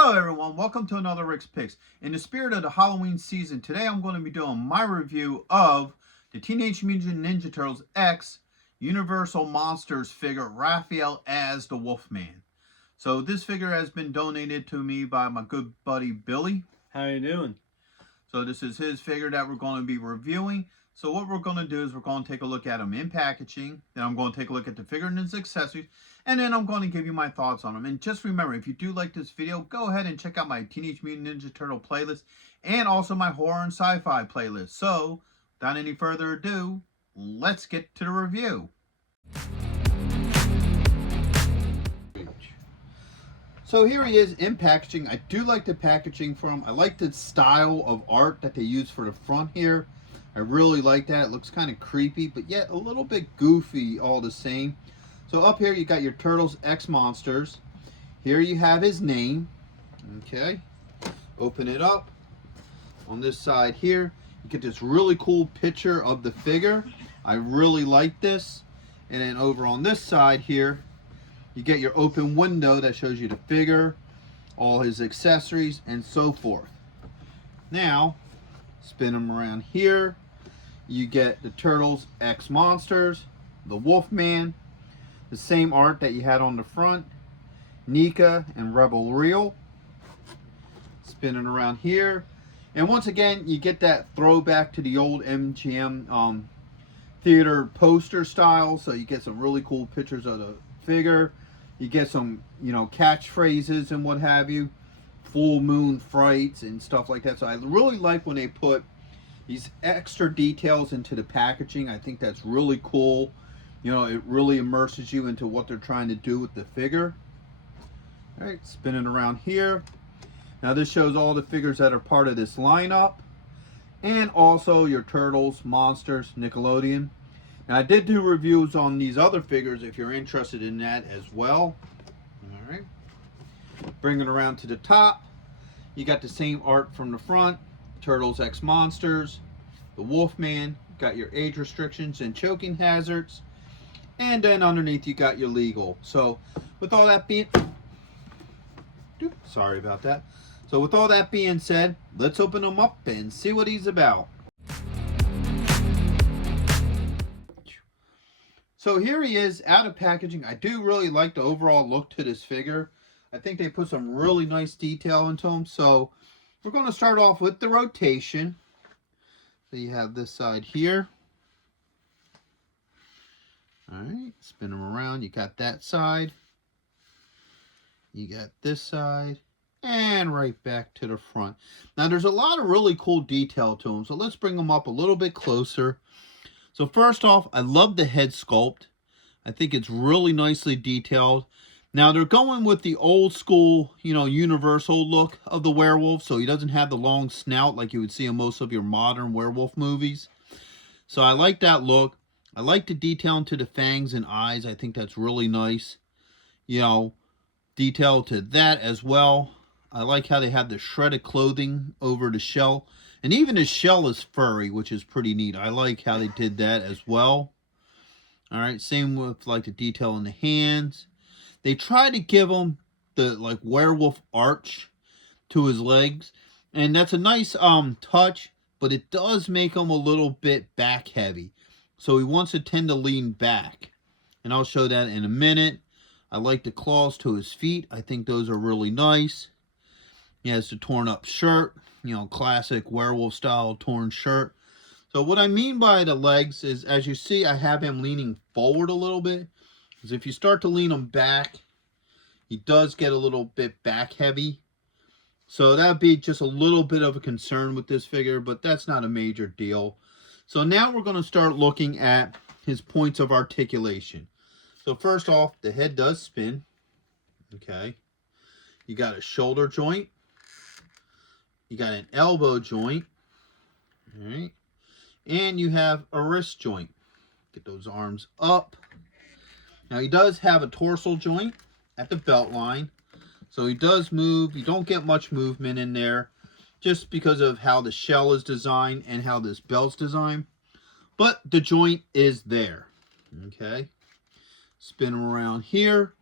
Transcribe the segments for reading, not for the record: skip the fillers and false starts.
Hello everyone, welcome to another Rick's Picks. In the spirit of the Halloween season, today I'm going to be doing my review of the Teenage Mutant Ninja Turtles X Universal Monsters figure, Raphael as the Wolfman. So this figure has been donated to me by my good buddy Billy. How you doing? So this is his figure that we're going to be reviewing. So what we're going to do is we're going to take a look at him in packaging. Then I'm going to take a look at the figure and his accessories. And then I'm going to give you my thoughts on him. And just remember, if you do like this video, go ahead and check out my Teenage Mutant Ninja Turtle playlist. And also my horror and sci-fi playlist. So, without any further ado, let's get to the review. So here he is in packaging. I do like the packaging for him. I like the style of art that they use for the front here. I really like that. It looks kind of creepy, but yet a little bit goofy all the same. So up here you got your Turtles X Monsters. Here you have his name. Okay. Open it up. On this side here, you get this really cool picture of the figure. I really like this. And then over on this side here, you get your open window that shows you the figure, all his accessories, and so forth. Now, spin him around here. You get the Turtles X Monsters, the Wolfman, the same art that you had on the front, NECA and Rebel Real. Spinning around here. And once again, you get that throwback to the old MGM theater poster style. So you get some really cool pictures of the figure. You get some, catchphrases and what have you. Full moon frights and stuff like that. So I really like when they put these extra details into the packaging. I think that's really cool. It really immerses you into what they're trying to do with the figure. All right, spinning around here. Now this shows all the figures that are part of this lineup. And also your Turtles, Monsters, Nickelodeon. Now I did do reviews on these other figures if you're interested in that as well. All right. Bring it around to the top. You got the same art from the front. Turtles X Monsters, the Wolfman, got your age restrictions and choking hazards, and then underneath you got your legal. So with all that being, sorry about that. So with all that being said, let's open him up and see what he's about. So here he is out of packaging. I do really like the overall look to this figure. I think they put some really nice detail into him. So we're going to start off with the rotation. So you have this side here. All right, spin them around. You got that side. You got this side. And right back to the front. Now there's a lot of really cool detail to them. So let's bring them up a little bit closer. So first off, I love the head sculpt. I think it's really nicely detailed. Now, they're going with the old school, universal look of the werewolf. So he doesn't have the long snout like you would see in most of your modern werewolf movies. So I like that look. I like the detail into the fangs and eyes. I think that's really nice. Detail to that as well. I like how they have the shredded clothing over the shell. And even his shell is furry, which is pretty neat. I like how they did that as well. All right, same with the detail in the hands. They try to give him the werewolf arch to his legs, and that's a nice touch, but it does make him a little bit back heavy. So he wants to tend to lean back, and I'll show that in a minute. I like the claws to his feet. I think those are really nice. He has the torn up shirt, classic werewolf style torn shirt. So what I mean by the legs is, as you see, I have him leaning forward a little bit. Because if you start to lean him back, he does get a little bit back heavy. So that would be just a little bit of a concern with this figure, but that's not a major deal. So now we're going to start looking at his points of articulation. So first off, the head does spin. Okay. You got a shoulder joint. You got an elbow joint. All right. And you have a wrist joint. Get those arms up. Now he does have a torso joint at the belt line. So he does move. You don't get much movement in there just because of how the shell is designed and how this belt's designed. But the joint is there. Okay. Spin him around here.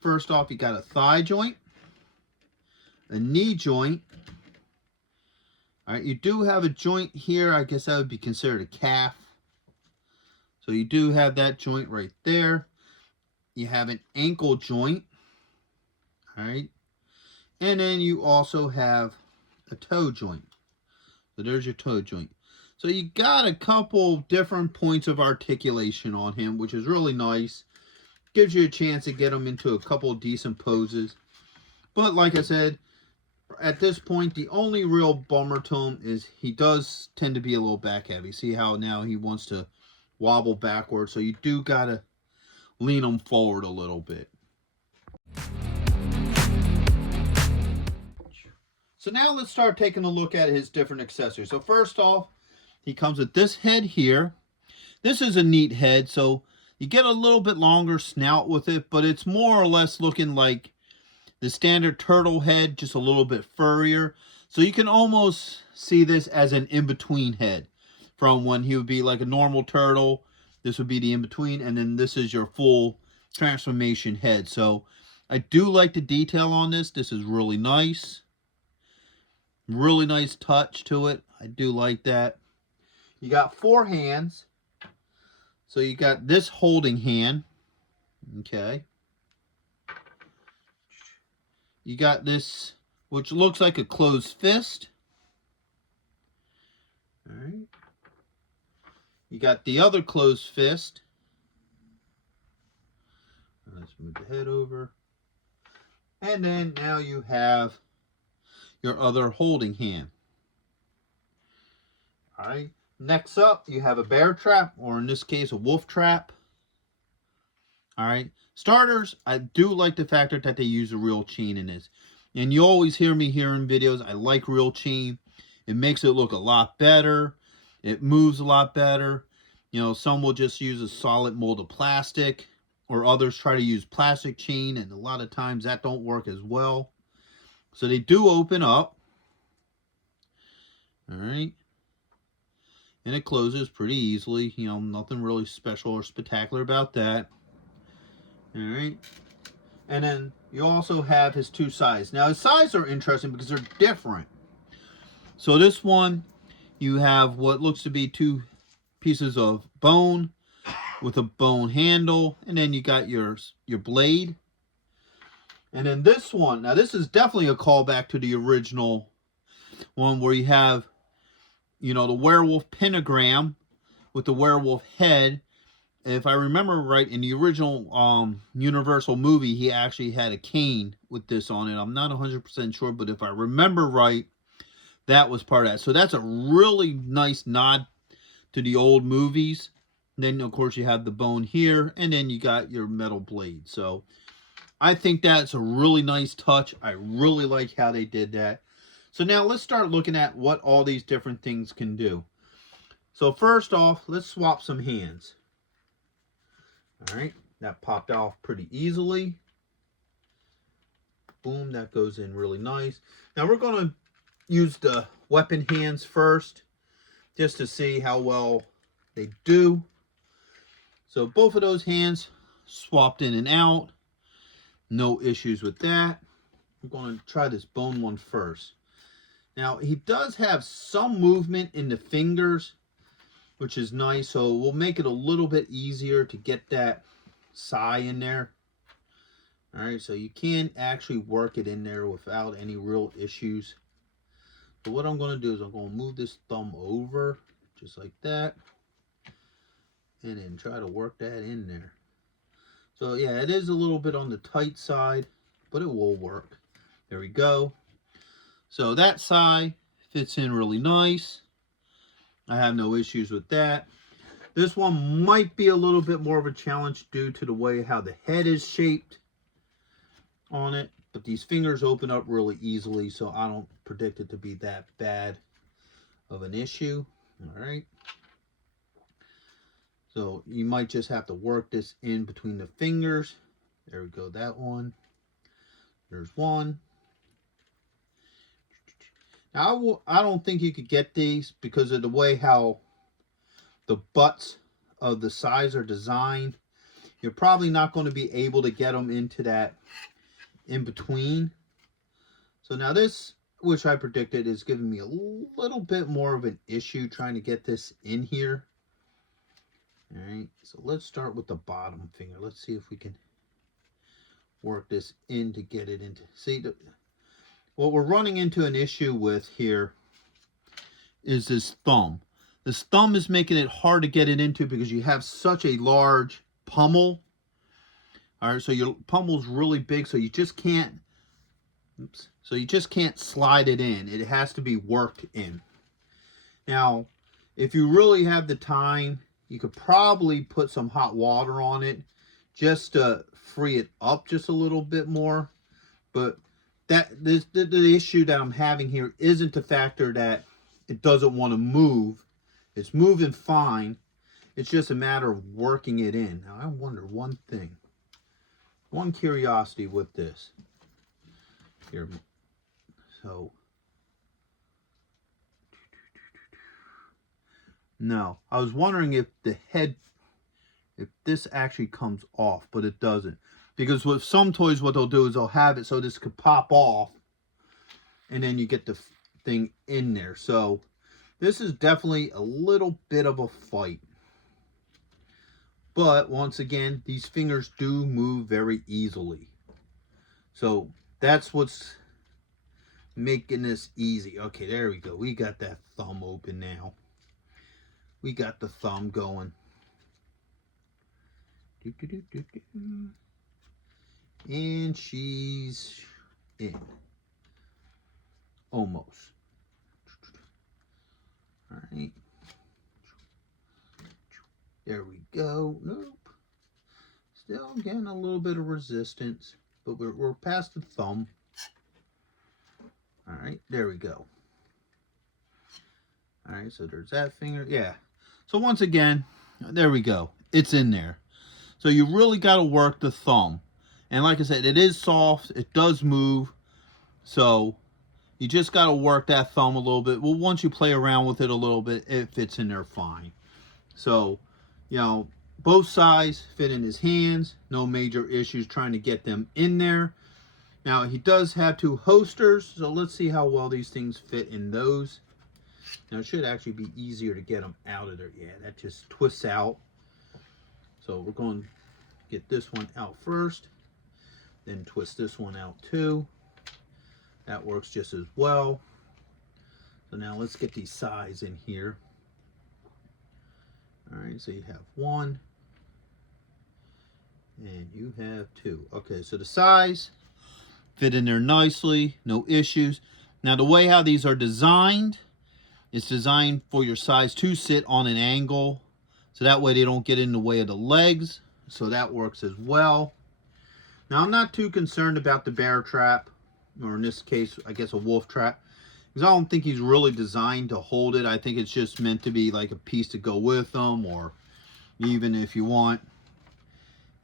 First off, you got a thigh joint. a knee joint. All right, you do have a joint here. I guess that would be considered a calf. So you do have that joint right there. You have an ankle joint. All right. And then you also have a toe joint. So there's your toe joint. So you got a couple different points of articulation on him, which is really nice. Gives you a chance to get him into a couple decent poses. But like I said, at this point, the only real bummer to him is he does tend to be a little back heavy. See how now he wants to wobble backwards. So you do got to lean him forward a little bit. So now let's start taking a look at his different accessories. So first off, he comes with this head here. This is a neat head. So you get a little bit longer snout with it, but it's more or less looking like the standard turtle head, just a little bit furrier. So you can almost see this as an in-between head from when he would be like a normal turtle. This would be the in-between, and then this is your full transformation head. So I do like the detail on this. This is really nice. Really nice touch to it. I do like that. You got 4 hands. So you got this holding hand. Okay. You got this, which looks like a closed fist. All right. You got the other closed fist. Let's move the head over. And then now you have your other holding hand. All right. Next up, you have a bear trap, or in this case, a wolf trap. All right. Starters, I do like the factor that they use a real chain in this. And you always hear me here in videos, I like real chain. It makes it look a lot better. It moves a lot better. You know, some will just use a solid mold of plastic, or others try to use plastic chain, and a lot of times that don't work as well. So they do open up. All right. And it closes pretty easily. You know, nothing really special or spectacular about that. All right. And then you also have his 2 sides. Now, his sides are interesting because they're different. So this one, you have what looks to be 2 pieces of bone with a bone handle. And then you got your blade. And then this one, now this is definitely a callback to the original one where you have, you know, the werewolf pentagram with the werewolf head. If I remember right, in the original Universal movie, he actually had a cane with this on it. I'm not 100% sure, but if I remember right, that was part of that. So that's a really nice nod to the old movies. And then, of course, you have the bone here, and then you got your metal blade. So I think that's a really nice touch. I really like how they did that. So now let's start looking at what all these different things can do. So first off, let's swap some hands. All right, that popped off pretty easily. Boom, that goes in really nice. Now we're going to use the weapon hands first, just to see how well they do. So both of those hands swapped in and out. No issues with that. We're going to try this bone one first. Now, he does have some movement in the fingers, which is nice. So we'll make it a little bit easier to get that sigh in there. All right, so you can actually work it in there without any real issues. So what I'm going to do is I'm going to move this thumb over just like that. And then try to work that in there. So yeah, it is a little bit on the tight side, but it will work. There we go. So that sigh fits in really nice. I have no issues with that. This one might be a little bit more of a challenge due to the way how the head is shaped on it. But these fingers open up really easily, so I don't predict it to be that bad of an issue. All right. So you might just have to work this in between the fingers. There we go, that one. There's one. Now, I don't think you could get these because of the way how the butts of the sides are designed. You're probably not going to be able to get them into that in between. So now this, which I predicted, is giving me a little bit more of an issue trying to get this in here. All right, so let's start with the bottom finger. Let's see if we can work this in to get it into. See, what we're running into an issue with here is this thumb. This thumb is making it hard to get it into because you have such a large pummel. All right, so your pummel's really big, so you just can't, oops, so you just can't slide it in. It has to be worked in. Now, if you really have the time, you could probably put some hot water on it just to free it up just a little bit more. But the issue that I'm having here isn't the factor that it doesn't want to move. It's moving fine. It's just a matter of working it in. Now, I wonder one thing. One curiosity with this. Here. So. No. I was wondering if the head, if this actually comes off, but it doesn't. Because with some toys, what they'll do is they'll have it so this could pop off. And then you get the thing in there. So, this is definitely a little bit of a fight. But, once again, these fingers do move very easily. So, that's what's making this easy. Okay, there we go. We got that thumb open now. We got the thumb going. And she's in. Almost. All right. There we go. Nope. Still getting a little bit of resistance, but we're past the thumb. All right, there we go. All right, so there's that finger. Yeah. So once again, there we go. It's in there. So you really got to work the thumb. And like I said, it is soft. It does move. So you just got to work that thumb a little bit. Well, once you play around with it a little bit, it fits in there fine. So, you know, both sides fit in his hands. No major issues trying to get them in there. Now, he does have two holsters. So let's see how well these things fit in those. Now, it should actually be easier to get them out of there. Yeah, that just twists out. So we're going to get this one out first. Then twist this one out too. That works just as well. So now let's get these sides in here. All right, so you have one. And you have two. Okay, so the size fit in there nicely. No issues. Now, the way how these are designed, it's designed for your size to sit on an angle, so that way they don't get in the way of the legs. So that works as well. Now, I'm not too concerned about the bear trap, or in this case, I guess a wolf trap, because I don't think he's really designed to hold it. I think it's just meant to be like a piece to go with him, or even if you want,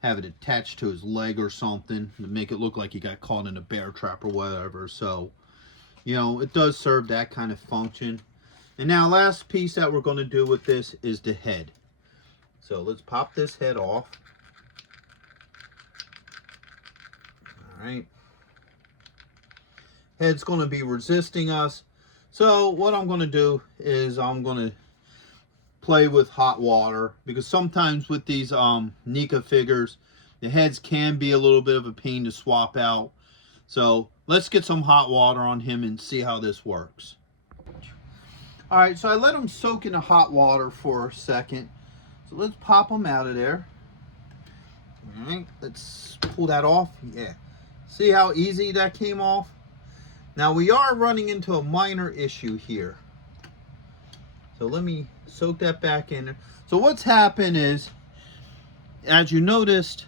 have it attached to his leg or something to make it look like he got caught in a bear trap or whatever. So, you know, it does serve that kind of function. And now, last piece that we're going to do with this is the head. So let's pop this head off. All right. Head's going to be resisting us. So what I'm going to do is I'm going to play with hot water, because sometimes with these NECA figures, the heads can be a little bit of a pain to swap out. So let's get some hot water on him and see how this works. All right, so I let him soak in the hot water for a second. So let's pop him out of there. All right, let's pull that off. Yeah, see how easy that came off? Now we are running into a minor issue here. So let me soak that back in there. So what's happened is, as you noticed,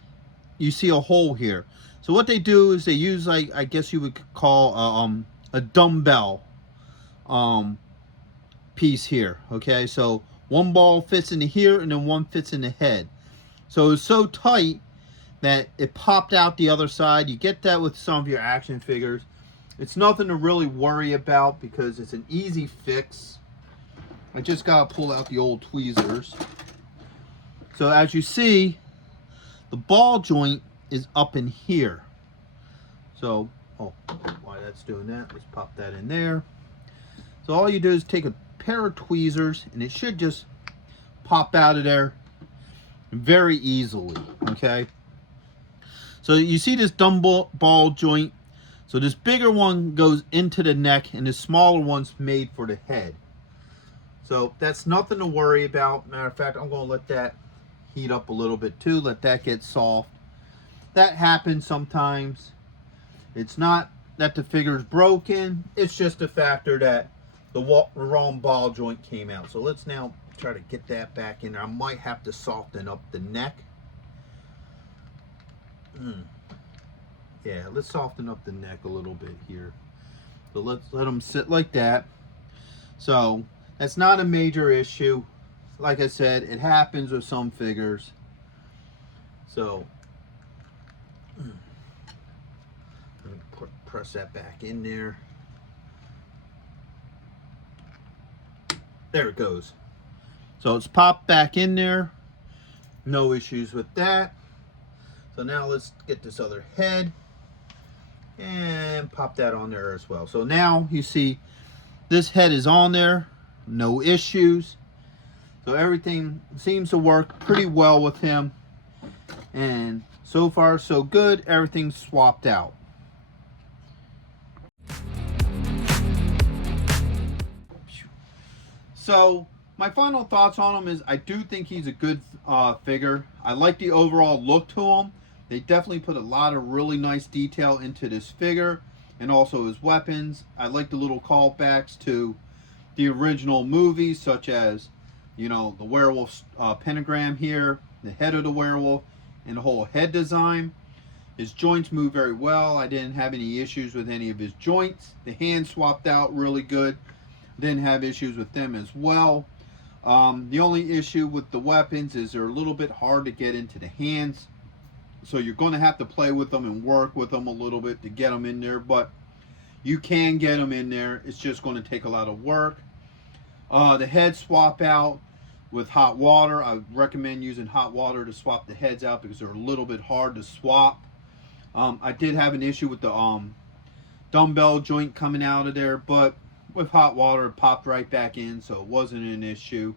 you see a hole here. So what they do is they use, like, I guess you would call a dumbbell piece here. Okay, so one ball fits into here and then one fits in the head. So it's so tight that it popped out the other side. You get that with some of your action figures. It's nothing to really worry about because it's an easy fix. I just gotta pull out the old tweezers. So as you see, the ball joint is up in here. So, oh, why it's doing that, let's pop that in there. So all you do is take a pair of tweezers and it should just pop out of there very easily, okay? So you see this dumb ball joint. So this bigger one goes into the neck and the smaller one's made for the head. So that's nothing to worry about. Matter of fact, I'm going to let that heat up a little bit too. Let that get soft. That happens sometimes. It's not that the figure's broken. It's just a factor that the wrong ball joint came out. So let's now try to get that back in there. I might have to soften up the neck. Yeah, let's soften up the neck a little bit here. So let's let them sit like that. So that's not a major issue. Like I said, it happens with some figures. So let me press that back in there. There it goes. So it's popped back in there. No issues with that. So now let's get this other head and pop that on there as well. So now you see this head is on there. No issues. So everything seems to work pretty well with him. And so far so good. Everything's swapped out. So my final thoughts on him is I do think he's a good figure. I like the overall look to him. They definitely put a lot of really nice detail into this figure and also his weapons. I like the little callbacks to the original movies, such as, you know, the werewolf pentagram here, the head of the werewolf, and the whole head design. His joints move very well. I didn't have any issues with any of his joints. The hands swapped out really good. Didn't have issues with them as well. The only issue with the weapons is they're a little bit hard to get into the hands. So you're going to have to play with them and work with them a little bit to get them in there. But you can get them in there. It's just going to take a lot of work. The head swap out with hot water. I would recommend using hot water to swap the heads out because they're a little bit hard to swap. I did have an issue with the dumbbell joint coming out of there, but with hot water it popped right back in, so it wasn't an issue.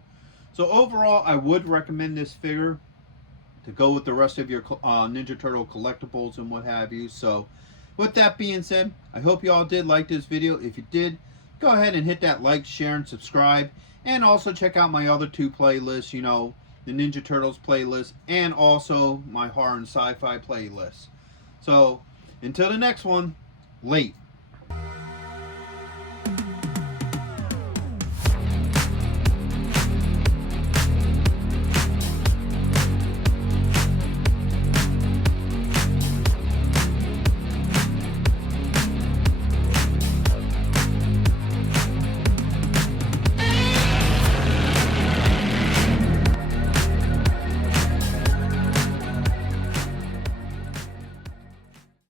So overall, I would recommend this figure to go with the rest of your Ninja Turtle collectibles and what have you. So with that being said, I hope you all did like this video. If you did, go ahead and hit that like, share, and subscribe. And also check out my other two playlists, you know, the Ninja Turtles playlist and also my horror and sci-fi playlist. So until the next one, late.